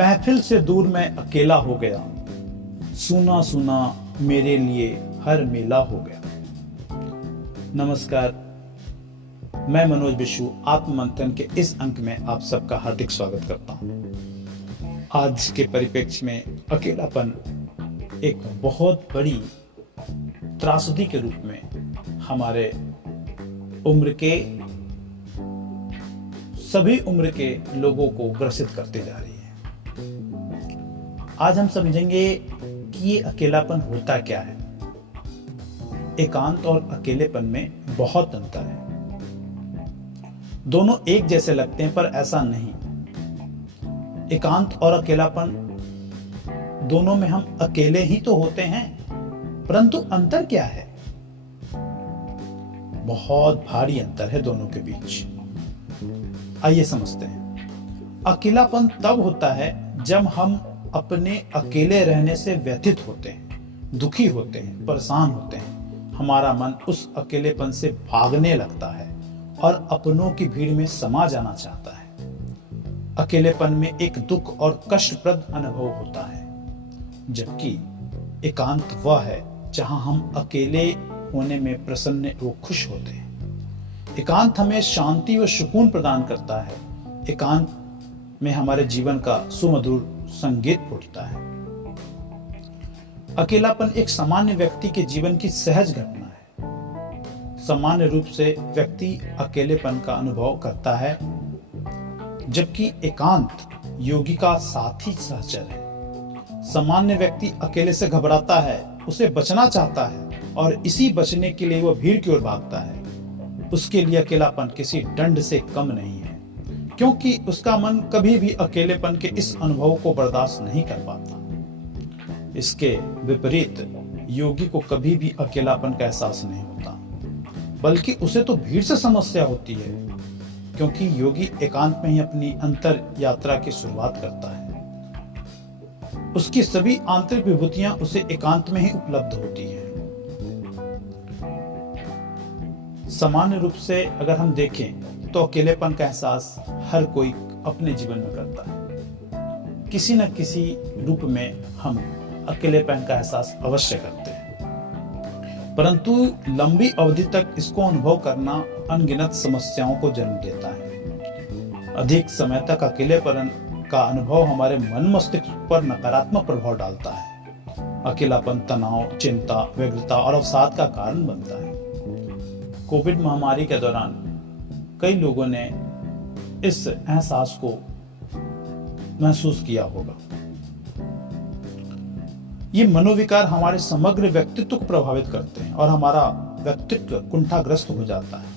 महफिल से दूर मैं अकेला हो गया, सुना सुना मेरे लिए हर मेला हो गया। नमस्कार, मैं मनोज बिशु आत्ममंथन के इस अंक में आप सबका हार्दिक स्वागत करता हूं। आज के परिप्रेक्ष्य में अकेलापन एक बहुत बड़ी त्रासदी के रूप में हमारे सभी उम्र के लोगों को ग्रसित करते जा रही है। आज हम समझेंगे कि ये अकेलापन होता क्या है। एकांत और अकेलेपन में बहुत अंतर है। दोनों एक जैसे लगते हैं, पर ऐसा नहीं। एकांत और अकेलापन दोनों में हम अकेले ही तो होते हैं, परंतु अंतर क्या है? बहुत भारी अंतर है दोनों के बीच। आइए समझते हैं। अकेलापन तब होता है जब हम अपने अकेले रहने से व्यथित होते हैं, दुखी होते हैं, परेशान होते हैं। हमारा मन उस अकेलेपन से भागने लगता है और अपनों की भीड़ में समा जाना चाहता है। अकेलेपन में एक दुख और कष्टप्रद अनुभव होता है, जबकि एकांत वह है जहां हम अकेले होने में प्रसन्न व खुश होते हैं। एकांत हमें शांति व सुकून प्रदान करता है। एकांत में हमारे जीवन का सुमधुर संगीत फूटता है। अकेलापन एक सामान्य व्यक्ति के जीवन की सहज घटना है। सामान्य रूप से व्यक्ति अकेलेपन का अनुभव करता है, जबकि एकांत योगी का साथी सहचर है। सामान्य व्यक्ति अकेले से घबराता है, उसे बचना चाहता है और इसी बचने के लिए वह भीड़ की ओर भागता है। उसके लिए अकेलापन किसी दंड से कम नहीं है, क्योंकि उसका मन कभी भी अकेलेपन के इस अनुभव को बर्दाश्त नहीं कर पाता। इसके विपरीत योगी को कभी भी अकेलापन का एहसास नहीं होता, बल्कि उसे तो भीड़ से समस्या होती है, क्योंकि योगी एकांत में ही अपनी अंतर यात्रा की शुरुआत करता है। उसकी सभी आंतरिक विभूतियां उसे एकांत में ही उपलब्ध होती है। सामान्य रूप से अगर हम देखें तो अकेलेपन का एहसास हर कोई अपने जीवन में करता है। किसी न किसी रूप में हम अकेलेपन का एहसास अवश्य करते हैं, परंतु लंबी अवधि तक इसको अनुभव करना अनगिनत समस्याओं को जन्म देता है। अधिक समय तक अकेलेपन का अनुभव हमारे मन मस्तिष्क पर नकारात्मक प्रभाव डालता है। अकेलापन तनाव, चिंता, व्यग्रता और अवसाद का कारण बनता है। कोविड महामारी के दौरान कई लोगों ने इस एहसास को महसूस किया होगा। ये मनोविकार हमारे समग्र व्यक्तित्व को प्रभावित करते हैं और हमारा व्यक्तित्व कुंठाग्रस्त हो जाता है।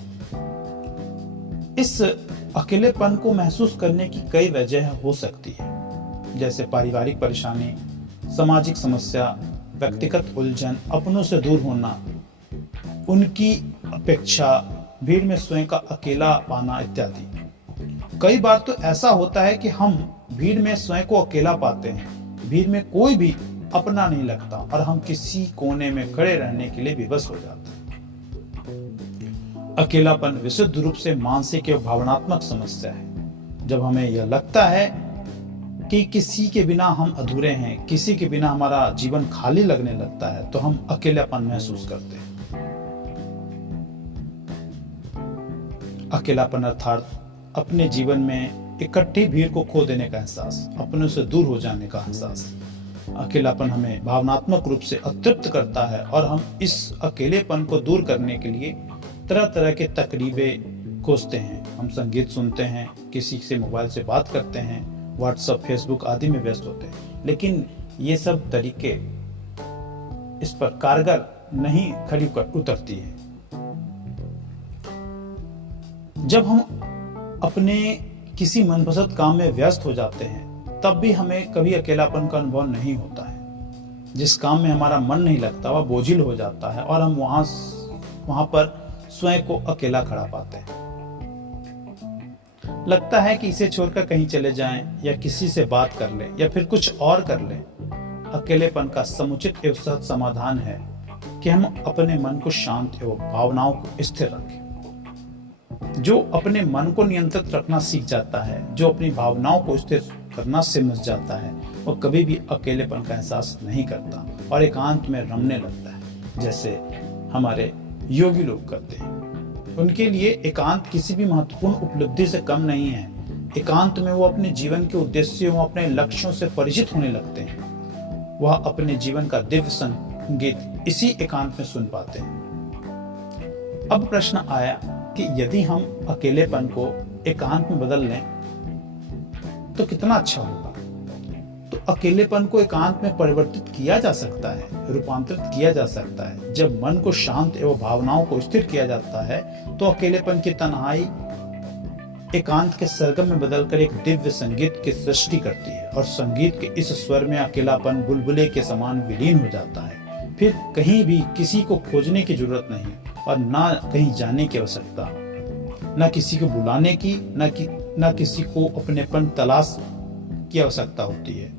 इस अकेलेपन को महसूस करने की कई वजह हो सकती है, जैसे पारिवारिक परेशानी, सामाजिक समस्या, व्यक्तिगत उलझन, अपनों से दूर होना, उनकी अपेक्षा, भीड़ में स्वयं का अकेला पाना इत्यादि। कई बार तो ऐसा होता है कि हम भीड़ में स्वयं को अकेला पाते हैं। भीड़ में कोई भी अपना नहीं लगता और हम किसी कोने में खड़े रहने के लिए विवश हो जाते हैं। अकेलापन विशुद्ध रूप से मानसिक एवं भावनात्मक समस्या है। जब हमें यह लगता है कि किसी के बिना हम अधूरे हैं, किसी के बिना हमारा जीवन खाली लगने लगता है, तो हम अकेलापन महसूस करते हैं। अकेलापन अर्थात अपने जीवन में इकट्ठी भीड़ को खो देने का एहसास, अपनों से दूर हो जाने का एहसास। अकेलापन हमें भावनात्मक रूप से अतृप्त करता है और हम इस अकेलेपन को दूर करने के लिए तरह तरह के तकरीबें खोजते हैं। हम संगीत सुनते हैं, किसी से मोबाइल से बात करते हैं, व्हाट्सएप, फेसबुक आदि में व्यस्त होते हैं, लेकिन ये सब तरीके इस पर कारगर नहीं खरी उतरती है। जब हम अपने किसी मनपसंद काम में व्यस्त हो जाते हैं, तब भी हमें कभी अकेलापन का अनुभव नहीं होता है। जिस काम में हमारा मन नहीं लगता वह बोझिल हो जाता है और हम वहां पर स्वयं को अकेला खड़ा पाते हैं। लगता है कि इसे छोड़कर कहीं चले जाएं या किसी से बात कर लें या फिर कुछ और कर लें। अकेलेपन का समुचित एवं सहज समाधान है कि हम अपने मन को शांत एवं भावनाओं को स्थिर रखें। जो अपने मन को नियंत्रित रखना सीख जाता है, जो अपनी भावनाओं को स्थिर करना समझ जाता है, वो कभी भी अकेलेपन का एहसास नहीं करता और एकांत में रमने लगता है, जैसे हमारे योगी लोग करते हैं। उनके लिए एकांत किसी भी महत्वपूर्ण उपलब्धि से कम नहीं है। एकांत में वो अपने जीवन के उद्देश्यों, अपने लक्ष्यों से परिचित होने लगते हैं। वह अपने जीवन का दिव्य संगीत इसी एकांत में सुन पाते हैं। अब प्रश्न आया कि यदि हम अकेलेपन को एकांत में बदल लें तो कितना अच्छा होगा। तो अकेलेपन को एकांत में परिवर्तित किया जा सकता है, रूपांतरित किया जा सकता है। जब मन को शांत एवं भावनाओं को स्थिर किया जाता है तो अकेलेपन की तन्हाई एकांत के सरगम में बदलकर एक दिव्य संगीत की सृष्टि करती है और संगीत के इस स्वर में अकेलापन बुलबुले के समान विलीन हो जाता है। फिर कहीं भी किसी को खोजने की जरूरत नहीं और ना कहीं जाने की आवश्यकता, ना किसी को बुलाने की, ना किसी को अपनेपन तलाश की आवश्यकता होती है।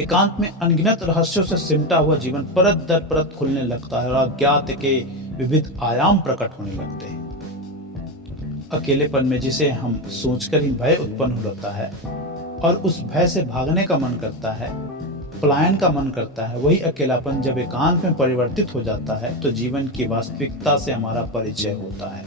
एकांत में अनगिनत रहस्यों से सिमटा हुआ जीवन परत दर परत खुलने लगता है और अज्ञात के विविध आयाम प्रकट होने लगते हैं। अकेलेपन में जिसे हम सोचकर ही भय उत्पन्न होता है और उस भय से भागने का मन करता है, पलायन का मन करता है, वही अकेलापन जब एकांत में परिवर्तित हो जाता है तो जीवन की वास्तविकता से हमारा परिचय होता है।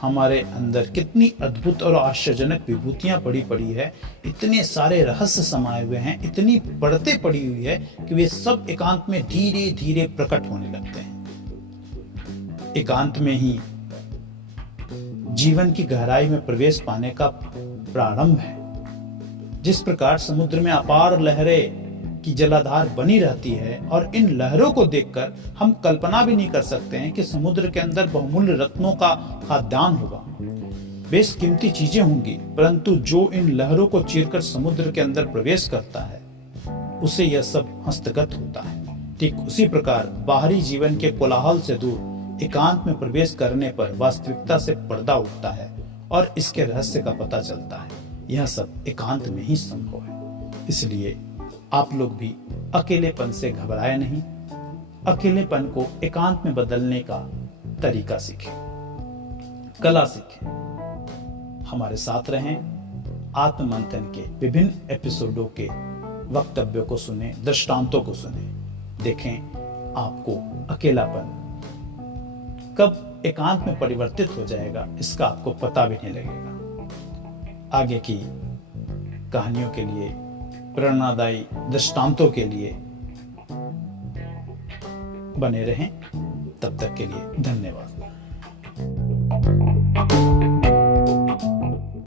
हमारे अंदर कितनी अद्भुत और आश्चर्यजनक विभूतियां पड़ी पड़ी है, इतने सारे रहस्य समाये हुए हैं, इतनी परतें पड़ी हुई है कि वे सब एकांत में धीरे धीरे प्रकट होने लगते हैं। एकांत में ही जीवन की गहराई में प्रवेश पाने का प्रारंभ है। जिस प्रकार समुद्र में अपार लहरें की जलाधार बनी रहती है और इन लहरों को देखकर हम कल्पना भी नहीं कर सकते हैं कि समुद्र के अंदर बहुमूल्य रत्नों का खाद्यान्न होगा, बेशकीमती चीजें होंगी, परंतु जो इन लहरों को चीरकर समुद्र के अंदर प्रवेश करता है उसे यह सब हस्तगत होता है। ठीक उसी प्रकार बाहरी जीवन के कोलाहल से दूर एकांत में प्रवेश करने पर वास्तविकता से पर्दा उठता है और इसके रहस्य का पता चलता है। यह सब एकांत में ही संभव है। इसलिए आप लोग भी अकेलेपन से घबराए नहीं, अकेलेपन को एकांत में बदलने का तरीका सीखें, कला सीखें। हमारे साथ रहें, आत्ममंथन के विभिन्न एपिसोडों के वक्तव्यों को सुने, दृष्टांतों को सुने, देखें आपको अकेलापन कब एकांत में परिवर्तित हो जाएगा इसका आपको पता भी नहीं लगेगा। आगे की कहानियों के लिए, प्रेरणादायी दृष्टांतों के लिए बने रहें। तब तक के लिए धन्यवाद।